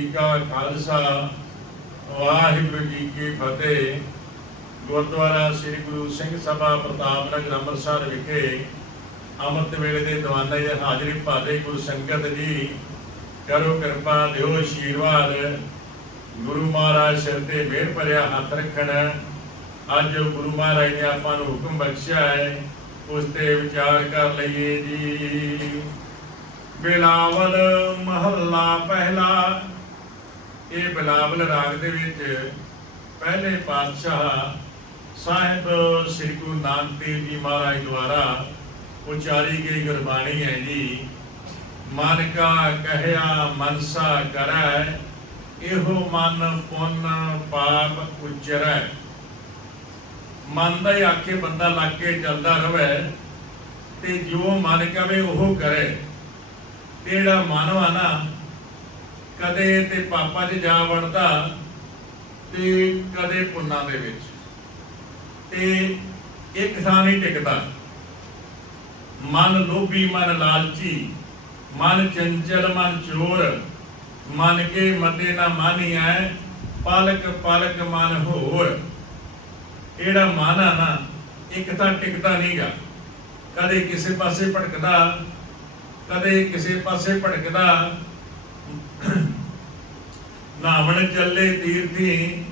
ਜੀ ਕਾ ਖਾਲਸਾ, ਵਾਹਿਗੁਰੂ ਜੀ ਕੀ ਫਤਿਹ। ਗੁਰਦੁਆਰਾ ਸ੍ਰੀ ਗੁਰੂ ਸਿੰਘ ਸਭਾ ਪ੍ਰਤਾਪ ਨਗਰ ਅੰਮ੍ਰਿਤਸਰ ਵਿਖੇ ਅੰਮ੍ਰਿਤ ਵੇਲੇ ਦੇ ਦੀਵਾਨੇ ਦੇ ਹਾਜ਼ਰੀ ਭਾਦੇ ਗੁਰੂ ਸੰਗਤ ਜੀ, ਕਰੋ ਕਿਰਪਾ, ਦਿਓ ਆਸ਼ੀਰਵਾਦ ਗੁਰੂ ਮਹਾਰਾਜ ਸਿਰ ਤੇ ਮਿਹਰ ਭਰਿਆ ਹੱਥ ਰੱਖਣ। ਅੱਜ ਗੁਰੂ ਮਹਾਰਾਜ ਨੇ ਆਪਾਂ ਨੂੰ ਹੁਕਮ ਬਖਸ਼ਿਆ ਹੈ, ਉਸ ਤੇ ਵਿਚਾਰ ਕਰ ਲਈਏ ਜੀ। ਬਿਲਾਵਲ ਮਹੱਲਾ ਪਹਿਲਾ ਇਹ ਬਿਲਾਵਲ ਰਾਗ ਦੇ ਵਿੱਚ ਪਹਿਲੇ ਪਾਤਸ਼ਾਹ ਸਾਹਿਬ ਸ੍ਰੀ ਗੁਰੂ ਨਾਨਕ ਦੇਵ ਜੀ ਮਹਾਰਾਜ ਦੁਆਰਾ ਉਚਾਰੀ ਗਈ ਗੁਰਬਾਣੀ ਹੈ ਜੀ ਮਨ ਕਾ ਕਹਿਆ, ਮਨਸਾ ਕਰੈ, ਇਹੋ ਮਨ ਪੁੰਨ ਪਾਪ ਉਚਰੈ ਮਨ ਦਾ ਹੀ ਆਖੇ ਬੰਦਾ ਲੱਗ ਕੇ ਚੱਲਦਾ ਰਵੇ ਤੇ ਜੋ ਮਨ ਕਵੇ ਉਹ ਕਰੇ। ਤੇ ਜਿਹੜਾ ਮਨ ਵਾ ਨਾ ਕਦੇ ਤੇ ਪਾਪਾਂ 'ਚ ਜਾ ਵੜਦਾ ਤੇ ਕਦੇ ਪੁੰਨਾਂ ਦੇ ਵਿੱਚ। ਤੇ ਇੱਕ ਥਾਂ ਨਹੀਂ ਟਿਕਦਾ। ਮਨ ਲੋਭੀ, ਮਨ ਲਾਲਚੀ, ਮਨ ਚੰਚਲ, ਮਨ ਚੋਰ, ਮਨ ਕੇ ਮਤੇ ਨਾ ਮਾਨੀਐ, ਪਲਕ ਪਲਕ ਮਨ ਹੋਰ। ਇਹੜਾ ਮਨ ਆ ਨਾ, ਇੱਕ ਤਾਂ ਟਿਕਦਾ ਨਹੀਂਗਾ ਕਦੇ ਕਿਸੇ ਪਾਸੇ ਭਟਕਦਾ, ਕਦੇ ਕਿਸੇ ਪਾਸੇ ਭਟਕਦਾ ਨਾਵਣ ਚੱਲੇ ਤੀਰਥੀ,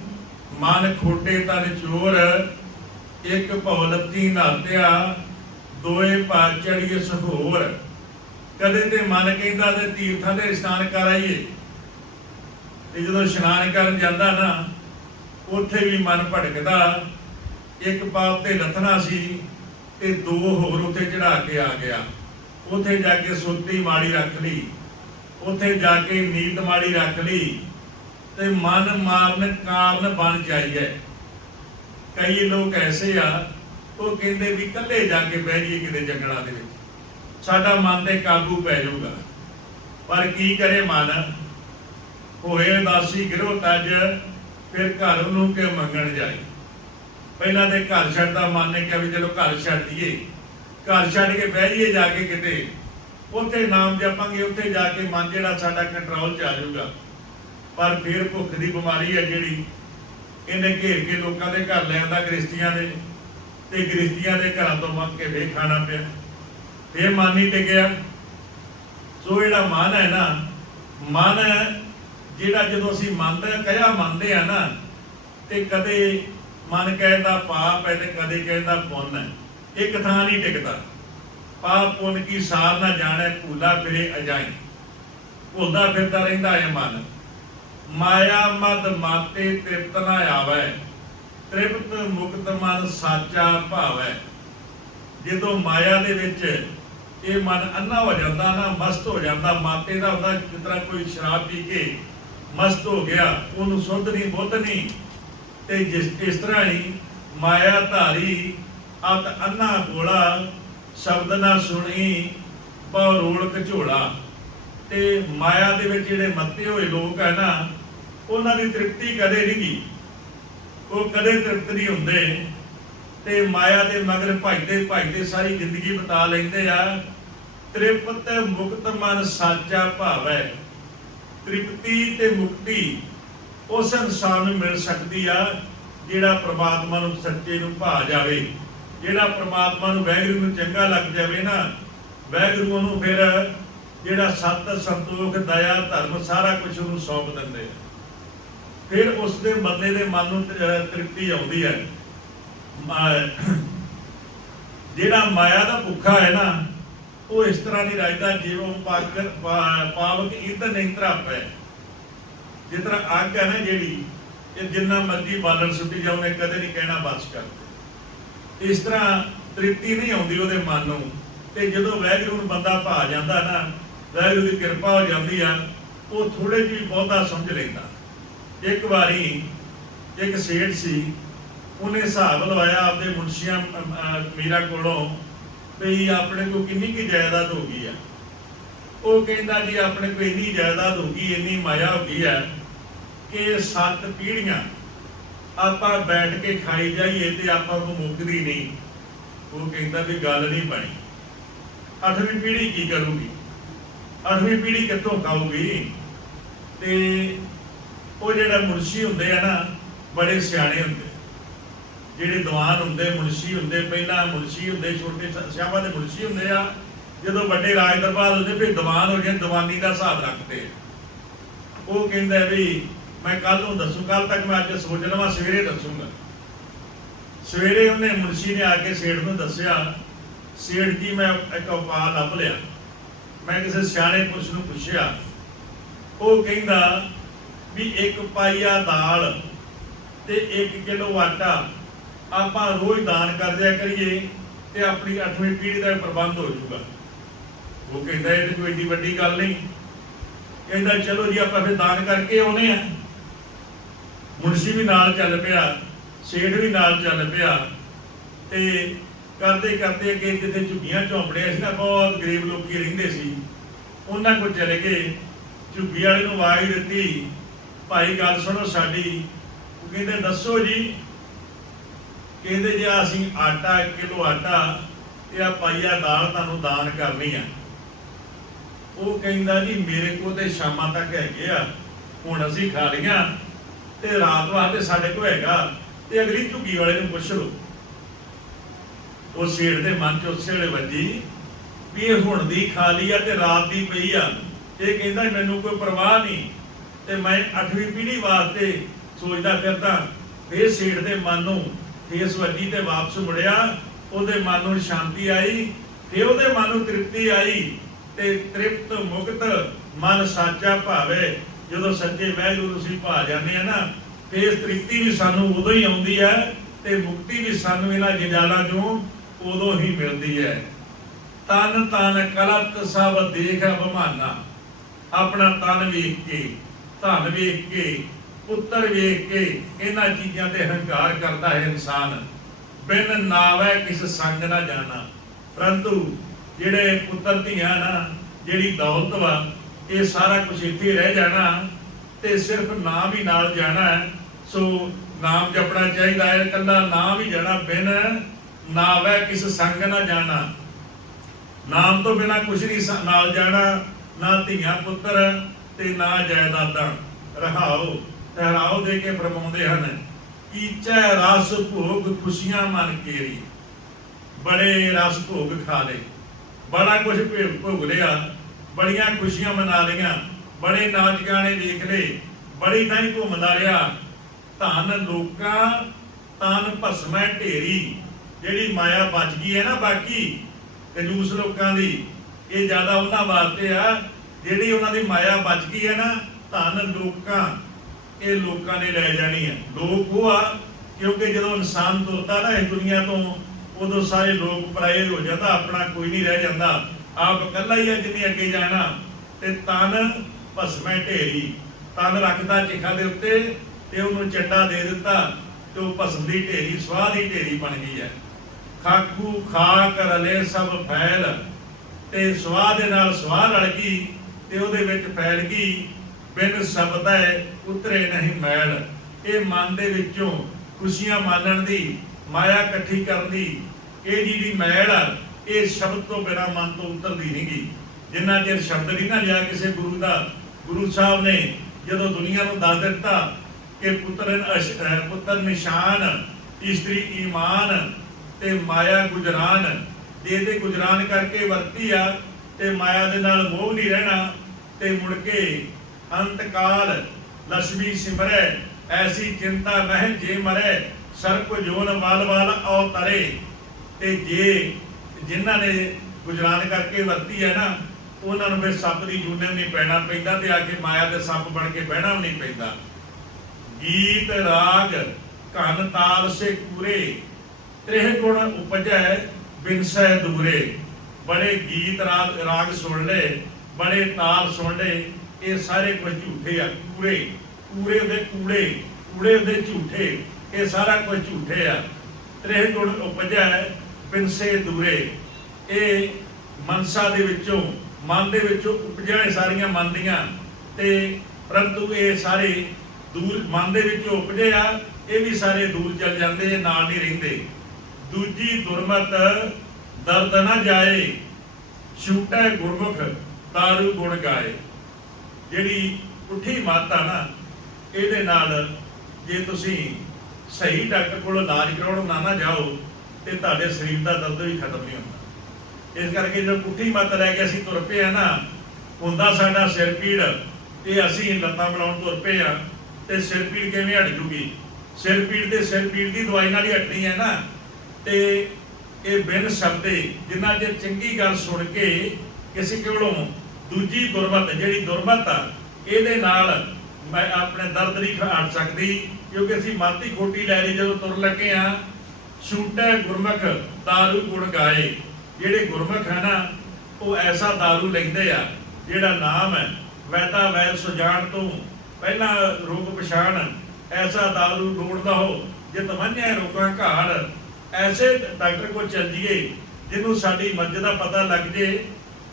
ਮਨ ਖੋਟੇ ਤਨ ਚੋਰ, ਇੱਕ ਭਵਲਤੀ ਨਾਤਿਆ, ਦੋਏ ਪਾ ਚੜੀਏ ਸਹੋਰ। ਕਦੇ ਤੇ ਮਨ ਕਹਿੰਦਾ ਤੇ ਤੀਰਥਾਂ ਤੇ ਇਸ਼ਨਾਨ ਕਰ ਆਈਏ। ਤੇ ਜਦੋਂ ਇਸ਼ਨਾਨ ਕਰਨ ਜਾਂਦਾ ਨਾ, ਉੱਥੇ ਵੀ ਮਨ ਭਟਕਦਾ। ਇੱਕ ਪਾਪ ਤੇ ਲੱਥਣਾ ਸੀ ਤੇ ਦੋ ਹੋਰ ਉੱਥੇ ਚੜਾ ਕੇ ਆ ਗਿਆ। ਉੱਥੇ ਜਾ ਕੇ ਸੁਰਤੀ ਮਾੜੀ ਰੱਖ ਲਈ। ਉੱਥੇ ਜਾ ਕੇ ਨੀਂਦ ਮਾੜੀ ਰੱਖ ਲਈ। ਤੇ ਮਨ ਮਾਰਨ ਕਾਰਨ ਬਣ ਜਾਈਏ ਕਈ ਲੋਕ ਐਸੇ ਆ, ਉਹ ਕਹਿੰਦੇ ਵੀ ਇਕੱਲੇ ਜਾ ਕੇ ਬਹਿ ਜਾਈਏ ਕਿਤੇ ਜੰਗਲਾਂ ਦੇ ਵਿੱਚ। ਸਾਡਾ ਮਨ ਤੇ ਕਾਬੂ ਪੈ ਜਾਊਗਾ। ਪਰ ਕੀ ਕਰੇ ਮਨ? ਹੋਏ ਦਾਸੀ ਗਿਰੋ ਤਜ, ਫਿਰ ਘਰ ਨੂੰ ਕਿ ਮੰਗਣ ਜਾਏ ਪਹਿਲਾਂ ਤੇ ਘਰ ਛੱਡਦਾ ਮਨ ਨੇ ਕਿਹਾ ਵੀ ਚਲੋ ਘਰ ਛੱਡ ਦਈਏ। ਘਰ ਛੱਡ ਕੇ ਬਹਿ ਜਾਈਏ ਜਾ ਕੇ ਕਿਤੇ। ਉੱਥੇ ਨਾਮ ਜਪਾਂਗੇ, ਉੱਥੇ ਜਾ ਕੇ ਮਨ ਜਿਹੜਾ ਸਾਡਾ ਕੰਟਰੋਲ ਚ ਆ ਜਾਊਗਾ। ਪਰ ਫਿਰ ਭੁੱਖ ਦੀ ਬਿਮਾਰੀ ਹੈ ਜਿਹੜੀ। ਇਹਨੇ ਘੇਰ ਕੇ ਲੋਕਾਂ ਦੇ ਘਰ ਲੈ ਆਂਦਾ ਗ੍ਰਸਤੀਆਂ ਦੇ। ਤੇ ਗ੍ਰਸਤੀਆਂ ਦੇ ਘਰਾਂ ਤੋਂ ਮੰਗ ਕੇ ਵੇ ਖਾਣਾ ਪਿਆ। ਫਿਰ ਮਨ ਨਹੀਂ ਟਿਕਿਆ ਸੋ ਜਿਹੜਾ ਮਨ ਹੈ ਨਾ, ਮਨ ਜਿਹੜਾ ਜਦੋਂ ਅਸੀਂ ਮੰਨਦੇ ਕਹਿਆ ਮੰਨਦੇ ਆ ਨਾ, ਤੇ ਕਦੇ ਮਨ ਕਹਿੰਦਾ ਪਾਪ ਹੈ ਤੇ ਕਦੇ ਕਹਿੰਦਾ ਪੁੰਨ ਹੈ। ਇੱਕ ਥਾਂ ਨਹੀਂ ਟਿਕਦਾ। ਪਾਪ ਪੁੰਨ ਕੀ ਸਾਰ ਨਾ ਜਾਣੇ, ਭੂਲਾ ਫਿਰੇ ਅਜਾਈ। ਭੁੱਲਦਾ ਫਿਰਦਾ ਰਹਿੰਦਾ ਹੈ ਮਨ। ਮਾਇਆ ਮਦ ਮਾਤੇ ਤ੍ਰਿਪਤ ਨਾ ਆਵੇ, ਤ੍ਰਿਪਤ ਮੁਕਤ ਮਨ ਸਾਚਾ ਭਾਵੈ। ਜਦੋਂ ਮਾਇਆ ਦੇ ਵਿੱਚ ਇਹ ਮਨ ਅੰਨਾ ਹੋ ਜਾਂਦਾ ਨਾ, ਮਸਤ ਹੋ ਜਾਂਦਾ, ਮਾਤੇ ਦਾ ਹੁੰਦਾ, ਜਿਸ ਤਰ੍ਹਾਂ ਕੋਈ ਸ਼ਰਾਬ ਪੀ ਕੇ ਮਸਤ ਹੋ ਗਿਆ, ਉਹਨੂੰ ਸੁੱਧ ਨਹੀਂ, ਬੁੱਧ ਨਹੀਂ, ਤੇ ਜਿਸ, ਇਸ ਤਰ੍ਹਾਂ ਹੀ ਮਾਇਆ ਧਾਰੀ ਅਤ ਅੰਨਾ ਭੋਲਾ ਸ਼ਬਦ ਨਾ ਸੁਣੀ ਬਹੁ ਰੋਲ ਘਝੋਲਾ ਤੇ ਮਾਇਆ ਦੇ ਵਿੱਚ ਜਿਹੜੇ ਮੱਤੇ ਹੋਏ ਲੋਕ ਹੈ ਨਾ ਉਹਨਾਂ ਦੀ ਤ੍ਰਿਪਤੀ ਕਦੇ ਨਹੀਂ ਗਈ। ਉਹ ਕਦੇ ਤ੍ਰਿਪਤ ਨਹੀਂ ਹੁੰਦੇ। ਤੇ ਮਾਇਆ ਦੇ ਮਗਰ ਭਜਦੇ ਭਜਦੇ ਸਾਰੀ ਜ਼ਿੰਦਗੀ ਬਿਤਾ ਲੈਂਦੇ ਆ। ਤ੍ਰਿਪਤ ਮੁਕਤ ਮਨ ਸਾਚਾ ਭਾਵੈ। ਤ੍ਰਿਪਤੀ ਤੇ ਮੁਕਤੀ ਉਸ ਇਨਸਾਨ ਨੂੰ ਮਿਲ ਸਕਦੀ ਆ, ਜਿਹੜਾ ਪ੍ਰਮਾਤਮਾ ਨੂੰ ਸੱਚੇ ਨੂੰ ਭਾ ਜਾਵੇ। ਜਿਹੜਾ ਪ੍ਰਮਾਤਮਾ ਨੂੰ ਵੈਗਰੂ ਨੂੰ ਚੰਗਾ ਲੱਗ ਜਾਵੇ ਨਾ, ਵੈਗਰੂ ਨੂੰ ਫਿਰ ਜਿਹੜਾ ਸਤ ਸੰਤੋਖ, ਦਇਆ, ਧਰਮ ਸਾਰਾ ਕੁਝ ਉਹਨੂੰ ਸੌਂਪ ਦਿੰਦੇ ਆ। ਫਿਰ ਉਸ ਦੇ ਬੰਦੇ ਦੇ ਮਨ ਨੂੰ ਤ੍ਰਿਪਤੀ ਆਉਂਦੀ ਹੈ। ਜਿਹੜਾ ਮਾਇਆ ਦਾ ਭੁੱਖਾ ਹੈ ਨਾ, ਉਹ ਇਸ ਤਰ੍ਹਾਂ ਨਹੀਂ ਰਾਜਦਾ ਜਿਵੇਂ ਪਾਕ ਪਾਵਕ ਇੰਦਰ ਨਹੀਂ ਤਰਾਪੈ ਜਿਸ ਤਰ੍ਹਾਂ ਅੱਗ ਹੈ ਨਾ ਜਿਹੜੀ, ਇਹ ਜਿੰਨਾ ਮਰਜ਼ੀ ਬਾਲਣ ਸੁੱਟੀ ਜਾ ਉਹਨੇ ਕਦੇ ਨਹੀਂ ਕਹਿਣਾ ਬਸ ਕਰ ਇਸ ਤਰ੍ਹਾਂ ਤ੍ਰਿਪਤੀ ਨਹੀਂ ਆਉਂਦੀ ਉਹਦੇ ਮਨ ਨੂੰ। ਤੇ ਜਦੋਂ ਵੈਗਰੂ ਨੂੰ ਬੰਦਾ ਭਾ ਜਾਂਦਾ ਨਾ, ਵੈਗਰੂ ਦੀ ਕਿਰਪਾ ਹੋ ਜਾਂਦੀ ਆ, ਉਹ ਥੋੜੇ ਜਿਹੀ ਬਹੁਤਾ ਸਮਝ ਲੈਂਦਾ। ਇੱਕ ਵਾਰੀ ਇੱਕ ਸੇਠ ਸੀ, ਉਹਨੇ ਹਿਸਾਬ ਲਵਾਇਆ ਆਪਦੇ ਮੁਨਸ਼ੀਆਂ ਮੀਰਾ ਕੋਲੋਂ ਵੀ ਆਪਣੇ ਕੋ ਕਿੰਨੀ ਕੀ ਜਾਇਦਾਦ ਹੋ ਗਈ ਆ। ਉਹ ਕਹਿੰਦਾ ਜੀ, ਆਪਣੇ ਕੋ ਇੰਨੀ ਜਾਇਦਾਦ ਹੋ ਗਈ, ਇੰਨੀ ਮਾਇਆ ਹੋ ਗਈ ਆ ਕਿ ਸੱਤ ਪੀੜ੍ਹੀਆਂ ਆਪਾਂ ਬੈਠ ਕੇ ਖਾਈ ਜਾਈਏ ਤੇ ਆਪਾਂ ਨੂੰ ਮੁੱਕਦੀ ਨਹੀਂ। ਉਹ ਕਹਿੰਦਾ ਵੀ ਗੱਲ ਨਹੀਂ ਬਣੀ। ਅੱਠਵੀਂ ਪੀੜ੍ਹੀ ਕੀ ਕਰੂਗੀ? ਅੱਠਵੀਂ ਪੀੜ੍ਹੀ ਕਿੱਥੋਂ ਖਾਊਗੀ? ਤੇ ਉਹ ਜਿਹੜਾ ਮੁਨਸ਼ੀ ਹੁੰਦੇ ਆ ਨਾ, ਬੜੇ ਸਿਆਣੇ ਹੁੰਦੇ ਜਿਹੜੇ ਦੀਵਾਨ ਹੁੰਦੇ, ਮੁਨਸ਼ੀ ਹੁੰਦੇ, ਪਹਿਲਾਂ ਮੁਨਸ਼ੀ ਹੁੰਦੇ, ਛੋਟੇ ਸਿਆਪਾ ਦੇ ਮੁਨਸ਼ੀ ਹੁੰਦੇ ਆ, ਜਦੋਂ ਵੱਡੇ ਰਾਜ ਦਰਬਾਰ ਹੁੰਦੇ, ਫਿਰ ਦੀਵਾਨ ਹੋ ਗਏ ਦੀਵਾਨੀ ਦਾ ਹਿਸਾਬ ਰੱਖਦੇ ਉਹ ਕਹਿੰਦਾ ਵੀ, ਮੈਂ ਕੱਲ ਨੂੰ ਦੱਸੂ ਕੱਲ ਤੱਕ ਮੈਂ ਅੱਜ ਸੋਚ ਲਵਾਂ, ਸਵੇਰੇ ਦੱਸੂਗਾ। ਸਵੇਰੇ ਉਹਨੇ ਮੁਨਸ਼ੀ ਨੇ ਆ ਕੇ ਸੇਠ ਨੂੰ ਦੱਸਿਆ, ਸੇਠ ਜੀ, ਮੈਂ ਇੱਕ ਉਪਾਅ ਲੱਭ ਲਿਆ। ਮੈਂ ਕਿਸੇ ਸਿਆਣੇ ਪੁਰਸ਼ ਨੂੰ ਪੁੱਛਿਆ, ਉਹ ਕਹਿੰਦਾ ਵੀ ਇੱਕ ਪਾਈਆ ਦਾਲ ਤੇ 1 ਕਿਲੋ ਆਟਾ ਆਪਾਂ ਰੋਜ਼ ਦਾਨ ਕਰਦਿਆ ਕਰੀਏ ਤੇ ਆਪਣੀ 8ਵੀਂ ਪੀੜ੍ਹੀ ਦਾ ਪ੍ਰਬੰਧ ਹੋ ਜਾਊਗਾ। ਉਹ ਕਹਿੰਦਾ ਇਹ ਕੋਈ ਏਡੀ ਵੱਡੀ ਗੱਲ ਨਹੀਂ। ਕਹਿੰਦਾ ਚਲੋ ਜੀ, ਆਪਾਂ ਫਿਰ ਦਾਨ ਕਰਕੇ ਆਉਨੇ ਆ ਮੁਨਸ਼ੀ ਵੀ ਨਾਲ ਚੱਲ ਪਿਆ, ਸੇਠ ਵੀ ਨਾਲ ਚੱਲ ਪਿਆ ਤੇ ਕਰਦੇ ਕਰਦੇ ਅੱਗੇ ਜਿੱਥੇ ਝੁੱਗੀਆਂ ਝੌਂਪੜੀਆਂ ਸੀ ਨਾ, ਬਹੁਤ ਗਰੀਬ ਲੋਕੀ ਰਹਿੰਦੇ ਸੀ। ਉਹਨਾਂ ਕੋਲ ਚਲੇ ਗਏ। ਝੁੱਗੀ ਵਾਲੇ ਨੂੰ ਆਵਾਜ਼ ਦਿੱਤੀ ਭਾਈ ਗੱਲ ਸੁਣੋ ਸਾਡੀ, ਉਹ ਕਹਿੰਦੇ, ਦੱਸੋ ਜੀ। ਕਹਿੰਦੇ, ਜੇ ਅਸੀਂ ਆਟਾ 1 ਕਿਲੋ ਆਟਾ ਤੇ ਆ ਪਾਈਆ ਦਾਲ ਤੁਹਾਨੂੰ ਦਾਨ ਕਰਨੀ ਆ। ਉਹ ਕਹਿੰਦਾ ਜੀ, ਮੇਰੇ ਕੋਲ ਤੇ ਸ਼ਾਮਾਂ ਤੱਕ ਹੈਗੇ ਆ, ਹੁਣ ਅਸੀਂ ਖਾ ਲਈਆਂ ਤੇ ਰਾਤ ਵਾਸਤੇ ਸਾਡੇ ਕੋਲ ਹੈਗਾ, ਤੇ ਅਗਲੀ ਝੁੱਗੀ ਵਾਲੇ ਨੂੰ ਪੁੱਛ ਲਓ। ਉਹ ਸੇਠ ਦੇ ਮਨ 'ਚ ਉਸੇ ਵੇਲੇ ਵੱਜੀ ਵੀ ਇਹ ਹੁਣ ਦੀ ਖਾ ਲਈ ਆ ਤੇ ਰਾਤ ਦੀ ਪਈ ਆ। ਇਹ ਕਹਿੰਦਾ, ਮੈਨੂੰ ਕੋਈ ਪਰਵਾਹ ਨਹੀਂ। ਤੇ ਮੈਂ 8ਵੀਂ ਪੀੜ੍ਹੀ ਵਾਸਤੇ ਸੋਚਦਾ ਫਿਰਦਾ, ਫੇਰ ਸੇਠ ਦੇ ਮਨ ਨੂੰ ਫੇਸ ਵੱਜੀ ਤੇ ਵਾਪਸ ਮੁੜਿਆ, ਉਹਦੇ ਮਨ ਨੂੰ ਸ਼ਾਂਤੀ ਆਈ ਤੇ ਉਹਦੇ ਮਨ ਨੂੰ ਤ੍ਰਿਪਤੀ ਆਈ ਤੇ ਤ੍ਰਿਪਤ ਮੁਕਤ ਮਨ ਸਾਚਾ ਭਾਵੇ। ਜਦੋਂ ਸੱਚੇ ਵਾਹਿਗੁਰੂ ਤੁਸੀਂ ਭਾ ਜਾਂਦੇ ਆ ਨਾ, ਫੇਰ ਤ੍ਰਿਪਤੀ ਵੀ ਸਾਨੂੰ ਉਦੋਂ ਹੀ ਆਉਂਦੀ ਹੈ ਤੇ ਮੁਕਤੀ ਵੀ ਸਾਨੂੰ ਇਹਨਾਂ ਜੰਜਾਲਾਂ ਚੋਂ ਉਦੋਂ ਹੀ ਮਿਲਦੀ ਹੈ। ਤਨ ਤਨ ਕਲਤ ਸਭ ਦੇਖ ਬਮਾਨਾ ਆਪਣਾ ਤਨ ਵੇਖ ਕੇ ਧਨ ਵੇਖ ਕੇ, ਪੁੱਤਰ ਵੇਖ ਕੇ ਇਹਨਾਂ ਚੀਜ਼ਾਂ ਤੇ ਹੰਕਾਰ ਕਰਦਾ ਹੈ ਇਨਸਾਨ। ਬਿਨ ਨਾਵੇ ਕਿਸ ਸੰਗ ਨਾ ਜਾਣਾ। ਪਰੰਤੂ ਜਿਹੜੇ ਪੁੱਤਰ ਧੀਆਂ ਨਾ, ਜਿਹੜੀ ਦੌਲਤ ਵਾ, ਇਹ ਸਾਰਾ ਕੁਝ ਇੱਥੇ ਰਹਿ ਜਾਣਾ ਤੇ ਸਿਰਫ ਨਾਮ ਹੀ ਨਾਲ ਜਾਣਾ। ਸੋ ਨਾਮ ਜਪਣਾ ਚਾਹੀਦਾ ਹੈ ਕੱਲਾ ਨਾਮ ਹੀ ਜਾਣਾ, ਬਿਨ ਨਾਵੇ ਕਿਸ ਸੰਗ ਨਾ ਜਾਣਾ। ਨਾਮ ਤੋਂ ਬਿਨਾ ਕੁਝ ਨਹੀਂ ਨਾਲ ਜਾਣਾ, ਨਾ ਧੀਆਂ ਪੁੱਤਰ ਤੇ ਨਾ ਜਾਇਦਾਦਾਂ ਰਹਾਓ, ਠਹਿਰਾਓ ਦੇ ਕੇ ਫਰਮਾਉਂਦੇ ਹਨ, ਕੀਚੈ ਰਸ ਭੋਗ ਖੁਸ਼ੀਆਂ ਮਨ ਕੇਰੀ, ਬੜੇ ਰਸ ਭੋਗ ਖਾ ਲਏ ਬੜਾ ਕੁਝ ਭੋਗ ਲਿਆ, ਬੜੀਆਂ ਖੁਸ਼ੀਆਂ ਮਨਾ ਲਈਆਂ, ਬੜੇ ਨਾਚ ਗਾਣੇ ਦੇਖ ਲਏ, ਬੜੀ ਥਾਈਂ ਘੁੰਮਦਾ ਰਿਹਾ, ਧਨ ਲੋਕਾਂ ਤਨ ਭਸਮੈ ਢੇਰੀ, ਜਿਹੜੀ ਮਾਇਆ ਬਚ ਗਈ ਹੈ ਨਾ ਬਾਕੀ ਕੰਜੂਸ ਲੋਕਾਂ ਦੀ, ਇਹ ਜ਼ਿਆਦਾ ਉਹਨਾਂ ਵਾਸਤੇ ਆ ਜਿਹੜੀ ਉਹਨਾਂ ਦੀ ਮਾਇਆ ਬਚ ਗਈ ਹੈ ਨਾ, ਧਨ ਲੋਕਾਂ, ਇਹ ਲੋਕਾਂ ਨੇ ਲੈ ਜਾਣੀ ਹੈ। ਲੋਕ ਉਹ ਆ, ਕਿਉਂਕਿ ਜਦੋਂ ਇਨਸਾਨ ਤੁਰਦਾ ਨਾ ਇਸ ਦੁਨੀਆ ਤੋਂ, ਉਦੋਂ ਸਾਰੇ ਲੋਕ ਪਰਾਏ ਹੋ ਜਾਂਦਾ, ਆਪਣਾ ਕੋਈ ਨਹੀਂ ਰਹਿ ਜਾਂਦਾ। ਆਪ ਇਕੱਲਾ ਹੀ ਹੈ ਜਿਹਨੇ ਅੱਗੇ ਜਾਣਾ, ਤੇ ਤਨ ਭਸਮੈ ਢੇਰੀ। ਤਨ ਰੱਖਦਾ ਚਿਖਾ ਦੇ ਉੱਤੇ, ਤੇ ਉਹਨੂੰ ਚੱਡਾ ਦੇ ਦਿੱਤਾ, ਤੇ ਉਹ ਭਸਮ ਦੀ ਢੇਰੀ, ਸਵਾਹ ਦੀ ਢੇਰੀ ਬਣ ਗਈ ਹੈ। ਖਾਕੂ ਖਾ ਕਰ ਲੈ ਸਭ ਫੈਲ, ਤੇ ਸਵਾਹ ਦੇ ਨਾਲ ਸਵਾਹ ਰਲ ਗਈ ਤੇ ਉਹਦੇ ਵਿੱਚ ਫੈਲ ਗਈ, ਬਿਨ ਸ਼ਬਦੈ ਉਤਰੇ ਨਹੀਂ ਮੈਲ। ਇਹ ਮਨ ਦੇ ਵਿੱਚੋਂ ਖੁਸ਼ੀਆਂ ਮਾਨਣ ਦੀ, ਮਾਇਆ ਇਕੱਠੀ ਕਰਨ ਦੀ, ਇਹ ਜਿਹੜੀ ਮੈਲ ਆ, ਇਹ ਸ਼ਬਦ ਤੋਂ ਬਿਨਾ ਮਨ ਤੋਂ ਉਤਰਦੀ ਨਹੀਂ ਗਈ। ਜਿੰਨਾ ਚਿਰ ਸ਼ਬਦ ਨਹੀਂ ਨਾ ਲਿਆ ਕਿਸੇ ਗੁਰੂ ਦਾ, ਗੁਰੂ ਸਾਹਿਬ ਨੇ ਜਦੋਂ ਦੁਨੀਆ ਨੂੰ ਦੱਸ ਦਿੱਤਾ ਕਿ ਪੁੱਤਰ ਅਸ਼- ਪੁੱਤਰ ਨਿਸ਼ਾਨ, ਇਸਤਰੀ ਈਮਾਨ ਤੇ ਮਾਇਆ ਗੁਜਰਾਨ, ਇਹਦੇ ਗੁਜਰਾਨ ਕਰਕੇ ਵਰਤੀ ਆ ਤੇ ਮਾਇਆ ਦੇ ਨਾਲ ਮੋਹ ਨਹੀਂ ਰਹਿਣਾ। ਤੇ ਮੁੜ ਕੇ ਅੰਤ ਕਾਲ ਲక్ష్ਮੀ ਸਿਮਰੈ, ਐਸੀ ਚਿੰਤਾ ਮਹਿ ਜੇ ਮਰੈ, ਸਰਪ ਜੋਨ ਵਾਲ ਵਾਲ ਔ ਤਰੇ। ਤੇ ਜੇ ਜਿਨ੍ਹਾਂ ਨੇ ਗੁਜਰਾਨ ਕਰਕੇ ਵਰਤੀ ਹੈ ਨਾ, ਉਹਨਾਂ ਨੂੰ ਫਿਰ ਸੱਪ ਦੀ ਜੂਨੇ ਨਹੀਂ ਪੈਣਾ ਪੈਂਦਾ ਤੇ ਆ ਕੇ ਮਾਇਆ ਦੇ ਸੱਪ ਬਣ ਕੇ ਬਹਿਣਾ ਵੀ ਨਹੀਂ ਪੈਂਦਾ। ਗੀਤ ਰਾਗ ਘਨ ਤਾਲ ਸੇ ਕੂਰੇ, ਤ੍ਰਿਹ ਗੁਣ ਉਪਜੈ ਬਿਨਸੈ ਦੂਰੇ। ਬੜੇ ਗੀਤ ਰਾਗ ਰਾਗ ਸੁਣ ਲੈ ਬੜੇ ਤਾਲ ਸੁਣ ਇਹ ਸਾਰੇ ਕੁਝ ਝੂਠੇ ਆ, ਕੂੜੇ ਕੂੜੇ ਦੇ ਕੂੜੇ ਕੂੜੇ ਦੇ ਝੂਠੇ, ਇਹ ਸਾਰਾ ਕੁਝ ਝੂਠੇ ਆ। ਤ੍ਰਿਹ ਗੁਣ ਉਪਜੈ ਬਿਨਸੇ ਦੂਰੇ। ਇਹ ਮਨਸਾ ਦੇ ਵਿੱਚੋਂ, ਮਨ ਦੇ ਵਿੱਚੋਂ ਉਪਜਿਆ ਇਹ ਸਾਰੀਆਂ ਮਨ ਦੀਆਂ। ਤੇ ਪਰੰਤੂ ਇਹ ਸਾਰੇ ਦੂਰ, ਮਨ ਦੇ ਵਿੱਚੋਂ ਉਪਜੇ ਆ, ਇਹ ਵੀ ਸਾਰੇ ਦੂਰ ਚੱਲ ਜਾਂਦੇ, ਇਹ ਨਾਲ ਨਹੀਂ ਰਹਿੰਦੇ। ਦੂਜੀ ਦੁਰਮਤ, ਦਰਦ ਨਾ ਜਾਏ, ਛੂਟੈ ਗੁਰਮੁਖ। ਤਾਰੂ ਗੁਣ ਗਾਏ। ਜਿਹੜੀ ਪੁੱਠੀ ਮੱਤ ਆ ਨਾ, ਇਹਦੇ ਨਾਲ ਜੇ ਤੁਸੀਂ ਸਹੀ ਡਾਕਟਰ ਕੋਲ ਇਲਾਜ ਕਰਾਉਣ ਨਾ ਨਾ ਜਾਓ, ਤੇ ਤੁਹਾਡੇ ਸਰੀਰ ਦਾ ਦਰਦ ਵੀ ਖਤਮ ਨਹੀਂ ਹੁੰਦਾ। ਇਸ ਕਰਕੇ ਜਦੋਂ ਪੁੱਠੀ ਮੱਤ ਲੈ ਕੇ ਅਸੀਂ ਤੁਰ ਪਏ ਆ ਨਾ, ਹੁੰਦਾ ਸਾਡਾ ਸਿਰ ਪੀੜ ਤੇ ਅਸੀਂ ਲੱਤਾਂ ਬਣਾਉਣ ਤੁਰ ਪਏ ਆ, ਤੇ ਸਿਰ ਪੀੜ ਕਿਵੇਂ ਹਟ ਜੂਗੀ? ਸਿਰ ਪੀੜ ਤੇ ਸਿਰ ਪੀੜ ਦੀ ਦਵਾਈ ਨਾਲ ਹੀ ਹਟਣੀ ਹੈ ਨਾ। ਤੇ ਇਹ ਬਿਨ ਸ਼ਬਦੇ, ਜਿੰਨਾ ਜੇ ਚੰਗੀ ਗੱਲ ਸੁਣ ਕੇ ਕਿਸੇ ਦੂਜੀ ਦੁਰਮਤ ਜਿਹੜੀ ਦੁਰਮਤ ਆ, ਇਹਦੇ ਨਾਲ ਮੈਂ ਆਪਣੇ ਦਰਦ ਨਹੀਂ ਹਟ ਸਕਦੀ, ਕਿਉਂਕਿ ਅਸੀਂ ਮਾਤੀ ਖੋਟੀ ਲੈ ਲਈ ਜਦੋਂ ਤੁਰ ਲੱਗੇ ਆ। ਛੂਟੇ ਗੁਰਮੁਖ ਦਾਰੂ ਗੁਣ ਗਾਏ। ਜਿਹੜੇ ਗੁਰਮੁਖ ਹੈ ਨਾ, ਉਹ ਐਸਾ ਦਾਰੂ ਲੈਂਦੇ ਆ, ਜਿਹੜਾ ਨਾਮ ਹੈ ਵੈਦਾ ਵੈਦ ਸੁਜਾਨ ਤੋਂ ਪਹਿਲਾਂ ਰੋਗ ਪਛਾਣ, ਐਸਾ ਦਾਰੂ ਲੋੜਦਾ ਹੋ। ਜੇ ਤਮੰਨਿਆ ਰੋਗਾਂ ਘਾੜ, ਐਸੇ ਡਾਕਟਰ ਕੋਲ ਚੱਲ ਜੀਏ ਜਿਹਨੂੰ ਸਾਡੀ ਮਰਜ਼ ਦਾ ਪਤਾ ਲੱਗ ਜੇ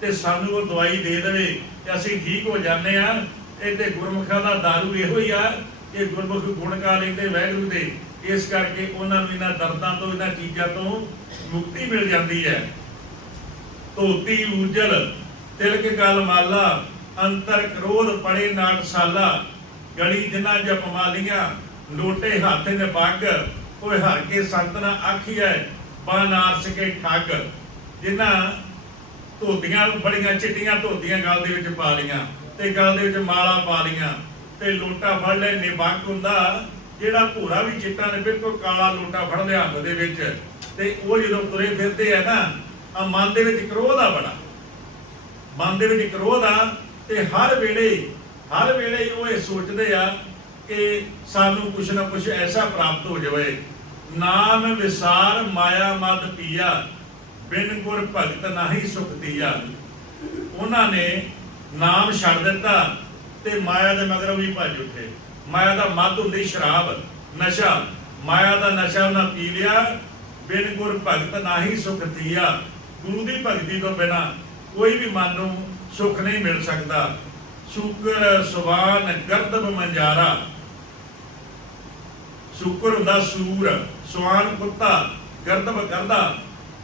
ਤੇ ਸਾਨੂੰ ਉਹ ਦਵਾਈ ਦੇ ਦੇਵੇ ਤੇ ਅਸੀਂ ਠੀਕ ਹੋ ਜਾਂਦੇ ਆ ਇਹ ਤੇ ਗੁਰਮੁਖਾਂ ਦਾ ਦਾਰੂ ਇਹੋ ਹੀ ਆ। ਕਿ ਗੁਰਮੁਖ ਗੁਣ ਗਾ ਲੈਂਦੇ ਵਾਹਿਗੁਰੂ ਦੇ। ਇਸ ਕਰਕੇ ਉਹਨਾਂ ਨੂੰ ਇਹਨਾਂ ਦਰਦਾਂ ਤੋਂ, ਇਹਨਾਂ ਚੀਜ਼ਾਂ ਤੋਂ ਮੁਕਤੀ ਮਿਲ ਜਾਂਦੀ ਹੈ। ਧੋਤੀ ਉਜਲ ਤਿਲਕ ਗਲ ਮਾਲਾ ਅੰਤਰ ਕ੍ਰੋਧ ਪੜੇ, ਨਾਟਸਾਲਾ ਗੜੀ ਜਿਨ੍ਹਾਂ ਜਪਮਾਲੀਆਂ ਲੋਟੇ ਹੱਥ ਨੇ ਬੱਗ ਓਏ ਹਰ ਕੇ ਸੰਤ ਨਾ ਆਖੀਐ ਬਾਨਾਰਸ ਕੇ ਠੱਗ। ਜਿਨ੍ਹਾਂ ਧੋਤੀਆਂ ਬੜੀਆਂ ਚਿੱਟੀਆਂ ਧੋਤੀਆਂ ਗਲ ਦੇ ਵਿੱਚ ਪਾ ਲੀਆਂ ਤੇ ਗਲ ਦੇ ਵਿੱਚ ਮਾਲਾ ਪਾ ਲੀਆਂ ਤੇ ਲੋਟਾ ਫੜ ਲੈ ਨਿਬੰਗ ਹੁੰਦਾ, ਜਿਹੜਾ ਭੂਰਾ ਵੀ ਚਿੱਟਾ ਨੇ ਬਿਲਕੁਲ ਕਾਲਾ ਲੋਟਾ ਫੜ ਲਿਆ ਹੱਥ ਦੇ ਵਿੱਚ ਤੇ ਉਹ ਜਦੋਂ ਤੁਰੇ ਫਿਰਦੇ ਆ ਨਾ, ਆ ਮਨ ਦੇ ਵਿੱਚ ਕ੍ਰੋਧ ਆ ਬੜਾ। ਮਨ ਦੇ ਵਿੱਚ ਕ੍ਰੋਧ ਆ ਤੇ ਹਰ ਵੇਲੇ ਹਰ ਵੇਲੇ ਉਹ ਇਹ ਸੋਚਦੇ ਆ ਕਿ ਸਾਨੂੰ ਕੁਛ ਨਾ ਕੁਛ ਐਸਾ ਪ੍ਰਾਪਤ ਹੋ ਜਾਵੇ। ਨਾਮ ਵਿਸਾਰ ਮਾਇਆ ਮਦ ਪੀਆ। ਬਿਨ ਗੁਰ ਭਗਤ ਨਾਹੀ ਸੁਖ ਦੀਆ ਉਹਨਾਂ ਨੇ ਨਾਮ ਛੱਡ ਦਿੱਤਾ ਤੇ ਮਾਇਆ ਦੇ ਮਗਰੋਂ ਵੀ ਭੱਜ ਉੱਠੇ। ਮਾਇਆ ਦਾ ਮਦ ਹੁੰਦੀ ਸ਼ਰਾਬ, ਨਸ਼ਾ। ਮਾਇਆ ਦਾ ਨਸ਼ਾ ਉਹਨਾਂ ਪੀ ਲਿਆ, ਬਿਨ ਗੁਰ ਭਗਤ ਨਾਹੀ ਸੁਖ ਦੀਆ ਗੁਰੂ ਦੀ ਭਗਤੀ ਤੋਂ ਬਿਨਾ ਕੋਈ ਵੀ ਮਨ ਨੂੰ ਸੁਖ ਨਹੀਂ ਮਿਲ ਸਕਦਾ। ਸ਼ੁਕਰ ਸੁਵਾਨ ਗਰਦਬ ਮੰਜਾਰਾ। ਸ਼ੁਕਰ ਹੁੰਦਾ ਸੂਰ ਸਵਾਨ ਕੁੱਤਾ ਗਰਦਬ ਕਰਦਾ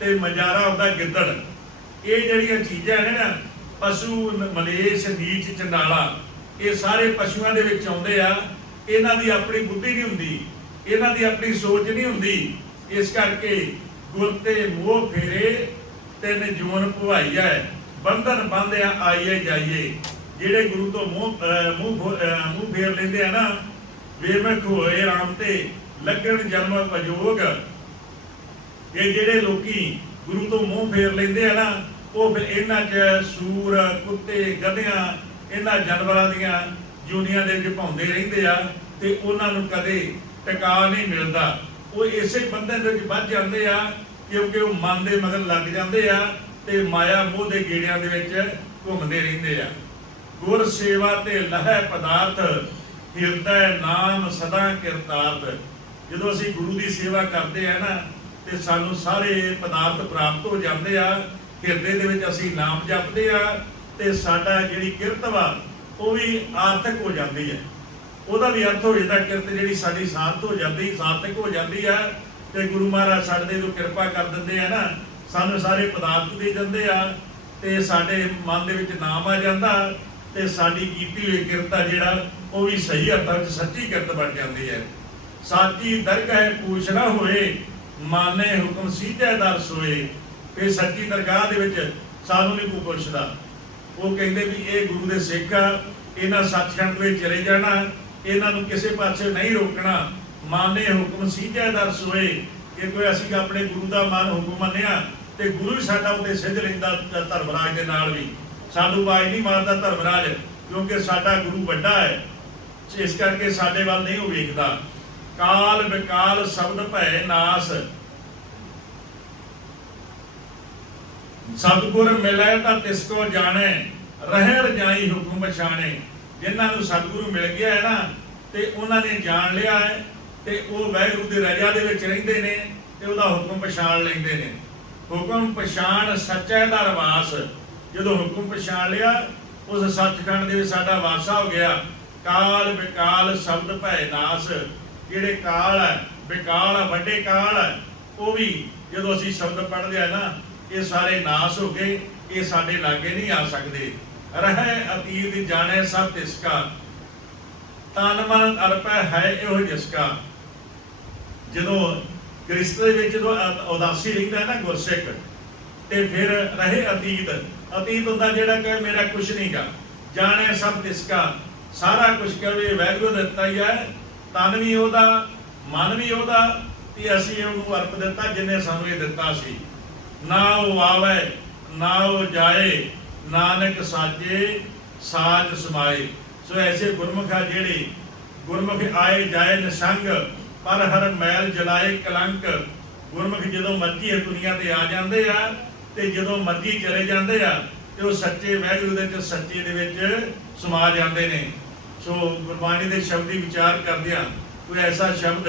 ਤੇ ਮਜਾਰਾ ਹੁੰਦਾ ਗਿੱਦੜ। ਇਹ ਜਿਹੜੀਆਂ ਚੀਜ਼ਾਂ ਨੇ ਨਾ, ਪਸ਼ੂ ਮਲੇਸ਼, ਨੀਚ, ਚੰਡਾਲਾ, ਇਹ ਸਾਰੇ ਪਸ਼ੂਆਂ ਦੇ ਵਿੱਚ ਆਉਂਦੇ ਆ। ਇਹਨਾਂ ਦੀ ਆਪਣੀ ਬੁੱਧੀ ਨਹੀਂ ਹੁੰਦੀ, ਇਹਨਾਂ ਦੀ ਆਪਣੀ ਸੋਚ ਨਹੀਂ ਹੁੰਦੀ। ਇਸ ਕਰਕੇ ਗੁਰ ਤੇ ਮੋਹ ਫੇਰੇ, ਤਿੰਨ ਜੂਨ ਭਵਾਈਆ ਬੰਧਨ ਬੰਧਿਆ ਆਈਏ ਜਾਈਏ। ਜਿਹੜੇ ਗੁਰੂ ਤੋਂ ਮੂੰਹ ਮੂੰਹ ਮੂੰਹ ਫੇਰ ਲੈਂਦੇ ਆ ਨਾ ਬੇਮਖ ਹੋਏ ਰਾਮ ਤੇ, ਲੱਗਣ ਜਨਮ ਅਜੋਗ। ਇਹ ਜਿਹੜੇ ਲੋਕੀ ਗੁਰੂ ਤੋਂ ਮੂੰਹ ਫੇਰ ਲੈਂਦੇ ਆ ਨਾ, ਉਹ ਫਿਰ ਇਹਨਾਂ 'ਚ ਸੂਰ, ਕੁੱਤੇ, ਗਧਿਆਂ, ਇਹਨਾਂ ਜਾਨਵਰਾਂ ਦੀਆਂ ਜੂਨੀਆਂ ਦੇ ਵਿੱਚ ਪਾਉਂਦੇ ਰਹਿੰਦੇ ਆ ਤੇ ਉਹਨਾਂ ਨੂੰ ਕਦੇ ਟਿਕਾ ਨਹੀਂ ਮਿਲਦਾ। ਉਹ ਇਸੇ ਬੰਦੇ ਦੇ ਵਿੱਚ ਵੱਜ ਜਾਂਦੇ ਆ, ਕਿਉਂਕਿ ਉਹ ਮਨ ਦੇ ਮਗਰ ਲੱਗ ਜਾਂਦੇ ਆ ਤੇ ਮਾਇਆ ਮੋਹ ਦੇ ਗੇੜਿਆਂ ਦੇ ਵਿੱਚ ਘੁੰਮਦੇ ਰਹਿੰਦੇ ਆ। ਗੁਰ ਸੇਵਾ ਤੇ ਲਹਿ ਪਦਾਰਥ, ਹਿਰਦੈ ਨਾਮ ਸਦਾ ਕਿਰਤਾਰਥ। ਜਦੋਂ ਅਸੀਂ ਗੁਰੂ ਦੀ ਸੇਵਾ ਕਰਦੇ ਆ ਨਾ ਤੇ ਸਾਨੂੰ ਸਾਰੇ ਪਦਾਰਥ ਪ੍ਰਾਪਤ ਹੋ ਜਾਂਦੇ ਆ, ਹਿਰਦੇ ਦੇ ਵਿੱਚ ਅਸੀਂ ਨਾਮ ਜਪਦੇ ਆ ਤੇ ਸਾਡਾ ਜਿਹੜੀ ਕਿਰਤ ਵਾ, ਉਹ ਵੀ ਆਰਥਿਕ ਹੋ ਜਾਂਦੀ ਹੈ। ਉਹਦਾ ਵੀ ਅਰਥ ਹੋ ਜਾਂਦਾ ਕਿਰਤ ਜਿਹੜੀ ਸਾਡੀ ਸਾਰਥ ਹੋ ਜਾਂਦੀ, ਸਾਰਥਿਕ ਹੋ ਜਾਂਦੀ ਆ ਤੇ ਗੁਰੂ ਮਹਾਰਾਜ ਸਾਡੇ ਤੇ ਜੋ ਕਿਰਪਾ ਕਰ ਦਿੰਦੇ ਆ ਨਾ, ਸਾਨੂੰ ਸਾਰੇ ਪਦਾਰਥ ਦੇ ਦਿੰਦੇ ਆ ਤੇ ਸਾਡੇ ਮਨ ਦੇ ਵਿੱਚ ਨਾਮ ਆ ਜਾਂਦਾ ਤੇ ਸਾਡੀ ਕੀਤੀ ਹੋਈ ਕਿਰਤ ਆ ਜਿਹੜਾ, ਉਹ ਵੀ ਸਹੀ ਅਰਥਾਂ ਵਿੱਚ ਸੱਚੀ ਕਿਰਤ ਬਣ ਜਾਂਦੀ ਹੈ। ਸਾਚੀ ਦਰਗਾਹ ਪੁੱਛਣਾ ਹੋਏ ਮਾਨੇ ਹੁਕਮ ਸੀਧੇ ਦਰ ਸੋਏ ਤੇ ਸੱਚੀ ਦਰਗਾਹ ਦੇ ਵਿੱਚ ਸਾਨੂੰ ਨਹੀਂ ਕੋਈ ਪੁੱਛਦਾ। ਉਹ ਕਹਿੰਦੇ ਵੀ ਇਹ ਗੁਰੂ ਦੇ ਸਿੱਖ ਆ, ਇਹਨਾਂ ਸੱਚਖੰਡ ਵਿੱਚ ਚਲੇ ਜਾਣਾ, ਇਹਨਾਂ ਨੂੰ ਕਿਸੇ ਪਾਸੇ ਨਹੀਂ ਰੋਕਣਾ। ਮਾਨੇ ਹੁਕਮ ਸੀਧੇ ਦਰ ਸੋਏ ਕਿ ਕੋਈ ਅਸੀਂ ਆਪਣੇ ਗੁਰੂ ਦਾ ਮਾਨ ਹੁਕਮ ਮੰਨਿਆ, ਤੇ ਗੁਰੂ ਵੀ ਸਾਡਾ ਉਹਦੇ ਸਿੱਧ ਲੈਂਦਾ ਧਰਮਰਾਜ ਦੇ ਨਾਲ ਵੀ। ਸਾਨੂੰ ਆਵਾਜ਼ ਨਹੀਂ ਮਾਰਦਾ ਧਰਮਰਾਜ, ਕਿਉਂਕਿ ਸਾਡਾ ਗੁਰੂ ਵੱਡਾ ਹੈ, ਇਸ ਕਰਕੇ ਸਾਡੇ ਵੱਲ ਨਹੀਂ ਉਹ ਵੇਖਦਾ। ਕਾਲ ਵਿਕਾਲ ਸ਼ਬਦ ਭੈ ਨਾਸ। ਸਤਿਗੁਰ ਮਿਲੈ ਤਾਂ ਤਿਸ ਕੋ ਜਾਣੈ ਰਹਿ ਰਜਾਈ ਹੁਕਮ ਪਛਾਣੇ ਜਿਨ੍ਹਾਂ ਨੂੰ ਸਤਿਗੁਰੂ ਮਿਲ ਗਿਆ ਹੈ ਨਾ, ਤੇ ਉਹਨਾਂ ਨੇ ਜਾਣ ਲਿਆ ਹੈ, ਤੇ ਉਹ ਵਾਹਿਗੁਰੂ ਦੇ ਰਜਾ ਦੇ ਵਿੱਚ ਰਹਿੰਦੇ ਨੇ, ਤੇ ਉਹਦਾ ਹੁਕਮ ਪਛਾਣ ਲੈਂਦੇ ਨੇ। ਹੁਕਮ ਪਛਾਣ ਸੱਚੈ ਦਾ ਰਵਾਸ। ਜਦੋਂ ਹੁਕਮ ਪਛਾਣ ਲਿਆ, ਉਸ ਸੱਚਖੰਡ ਦੇ ਵਿੱਚ ਸਾਡਾ ਵਾਸਾ ਹੋ ਗਿਆ। ਕਾਲ ਵਿਕਾਲ ਸ਼ਬਦ ਭੈ ਨਾਸ। ਜਿਹੜੇ ਕਾਲ ਹੈ ਵਿਕਾਲ ਹੈ ਵੱਡੇ ਕਾਲ ਹੈ ਉਹ ਵੀ ਜਦੋਂ ਅਸੀਂ ਸ਼ਬਦ ਪੜ੍ਹਦੇ ਆ ਨਾ, ਇਹ ਸਾਰੇ ਨਾਸ ਹੋ ਗਏ, ਇਹ ਸਾਡੇ ਲਾਗੇ ਨਹੀਂ ਆ ਸਕਦੇ। ਰਹਿ ਅਤੀਤ ਜਾਣੇ ਸਭ ਤਿਸਕਾ। ਤਨ ਮਨ ਅਰਪੈ ਹੈ ਇਹੋ ਜਿਸਕਾ। ਜਦੋਂ ਕ੍ਰਿਸਤ ਦੇ ਵਿੱਚ ਜਦੋਂ ਉਦਾਸੀ ਰਹਿੰਦਾ ਹੈ ਨਾ ਗੁਰਸਿੱਖ, ਤੇ ਫਿਰ ਰਹੇ ਅਤੀਤ। ਅਤੀਤ ਹੁੰਦਾ ਜਿਹੜਾ ਕਿ ਮੇਰਾ ਕੁਝ ਨਹੀਂਗਾ ਜਾਣੇ ਸਭ ਤਿਸਕਾ। ਸਾਰਾ ਕੁਝ ਕਵੇ ਵੈਗਰੂ ਦਿੱਤਾ ਹੀ ਹੈ ਤਨ ਵੀ ਉਹਦਾ, ਮਨ ਵੀ ਉਹਦਾ, ਤੇ ਅਸੀਂ ਉਹਨੂੰ ਅਰਪ ਦਿੱਤਾ ਜਿੰਨੇ ਸਾਨੂੰ ਇਹ ਦਿੱਤਾ ਸੀ। ਨਾ ਉਹ ਆਵੇ, ਨਾ ਉਹ ਜਾਏ, ਨਾਨਕ ਸਾਜੇ, ਸਾਜ ਸਮਾਏ। ਸੋ ਐਸੇ ਗੁਰਮੁਖ ਆ ਜਿਹੜੇ, ਗੁਰਮੁਖ ਆਏ ਜਾਏ ਨਿਸੰਗ, ਪਰ ਹਰ ਮੈਲ ਜਲਾਏ ਕਲੰਕ। ਗੁਰਮੁਖ ਜਦੋਂ ਮਰਜ਼ੀ ਇਹ ਦੁਨੀਆ ਤੇ ਆ ਜਾਂਦੇ ਆ, ਤੇ ਜਦੋਂ ਮਰਜ਼ੀ ਚਲੇ ਜਾਂਦੇ ਆ, ਤੇ ਉਹ ਸੱਚੇ ਵਾਹਿਗੁਰੂ ਦੇ ਚ ਸੱਚੇ ਦੇ ਵਿੱਚ ਸਮਾ ਜਾਂਦੇ ਨੇ। ਸੋ ਗੁਰਬਾਣੀ ਦੇ ਸ਼ਬਦੀ ਵਿਚਾਰ ਕਰਦਿਆਂ ਕੋਈ ਐਸਾ ਸ਼ਬਦ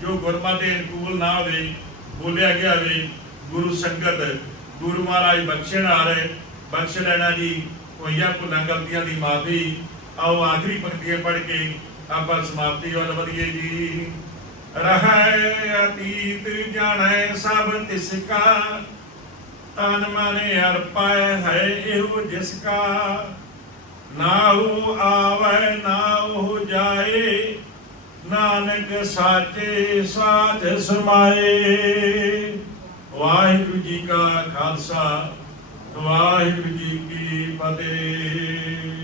ਜੋ ਗੁਰਮਤਿ ਦੇ ਅਨੁਕੂਲ ਨਾ ਹੋਵੇ, ਬੋਲਿਆ ਗਿਆ ਹੋਵੇ, ਗੁਰੂ ਸੰਗਤ, ਗੁਰੂ ਮਹਾਰਾਜ ਬਖਸ਼ਣ ਆ ਰਹੇ ਬਖਸ਼ ਲੈਣਾ ਜੀ, ਹੋਈਆਂ ਭੁੱਲਾਂ ਗਲਤੀਆਂ ਦੀ ਮਾਫੀ, ਆਓ ਆਖਰੀ ਪੰਕਤੀਆਂ ਪੜ੍ਹ ਕੇ ਆਪਾਂ ਸਮਾਪਤੀ ਵੱਲ ਵਧੀਏ ਜੀ। ਰਹਿ ਅਤੀਤ ਜਾਣੈ ਸਭ ਤਿਸ ਕਾ, ਤਨ ਮਨ ਅਰਪੈ ਹੈ ਇਹੋ ਜਿਸ ਕਾ। ਨਾਉ ਆਵੈ, ਨਾਉ ਜਾਏ, ਨਾਨਕ ਸਾਚੇ ਸਾਚ ਸਮਾਏ। ਵਾਹਿਗੁਰੂ ਜੀ ਕਾ ਖਾਲਸਾ, ਵਾਹਿਗੁਰੂ ਜੀ ਕੀ ਫਤਿਹ।